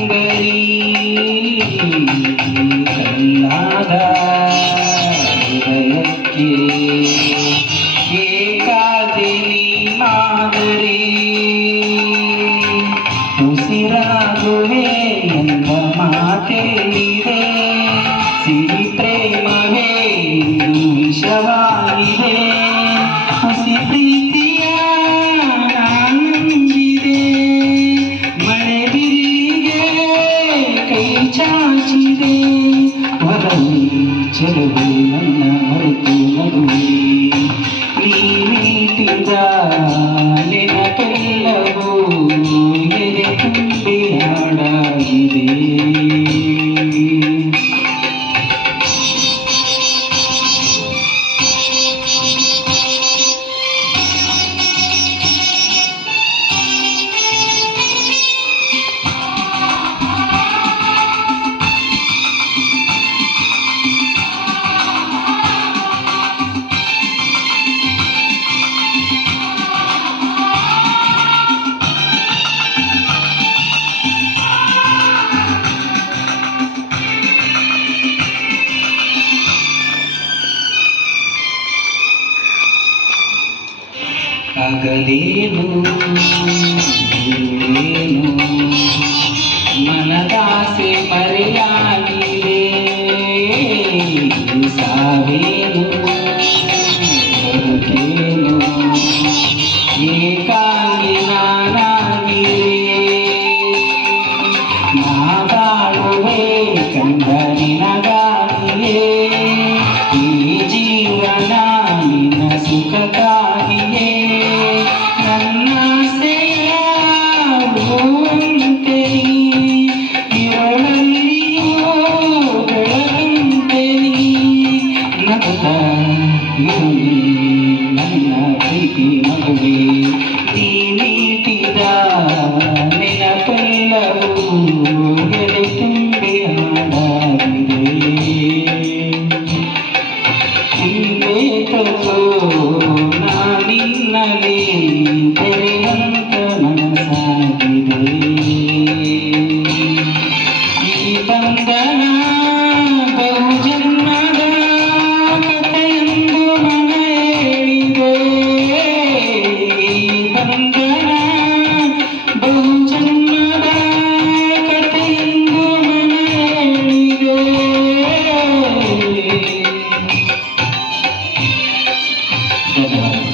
ಸುಂದರಿ ಕಣ್ಣಾದ ಹೃದಯಕ್ಕೆ ಏಕಾದಿನಿ ಮಾದರಿ ಉಸಿರಾಗುವೆ ಎಂದ ಮಾತೆಲ್ಲಿದೆ ಸಿರಿ ಪ್ರೇಮವೇ ಇದು ವಿಷವಾಗಿದೆ ಹಸಿ ಪ್ರೀತಿಯ ನಂಬಿದೆ ಮಳೆ ಬಿಲ್ಲಿಗೆ ಕೈ ಚಾಚಿದೆ ಹೊರಲಿ ಚೆಲುವೆ ನನ್ನ ಮರೆತು ನಗುವೆ ನೀಟಿದ ನೆನಪೆಲ್ಲವೂ ಎದೆ ತುಂಬಿ ಹಾಡಾಗಿದೆ ಹಗಲೇನು ಇರುಳೇನು ಮನದಾಸೆ ಮರೆಯಾಗಿದೆ ಸಾವೇನು ಬದುಕೇನು ಏಕಾಂಗಿ ನಾನಾಗಿವೆ ನಾ ಬಾಳುವೆ ಕಂಡ ನಿನಗಾಗಿಯೇ ಈ ಜೀವನ ನಿನ್ನ ಸುಖಕ್ಕಾಗಿಯೇ ನನ್ನ ಪ್ರೀತಿ ಮಗುವೆ ನೀಟಿದ ನೆನಪೆಲ್ಲವೂ ಎದೆ ತುಂಬಿ ಹಾಡಾಗಿದೆ ಬೇಕೋ ನಾನಿನ್ನಲಿ ಬೆರೆವಂತ ಮನಸ್ಸಾಗಿದೆ ಈ ಬಂಧನ ಬಹುಜನ್ಮದ ಕಥೆಯೆಂದು ಮನ ಹೇಳಿದೆ ಈ ಬಂಧನ ಬಹುಜನ್ಮದ ಕಥೆಯೆಂದು ಮನ ಹೇಳಿದೆ ಧನ್ಯವಾದ.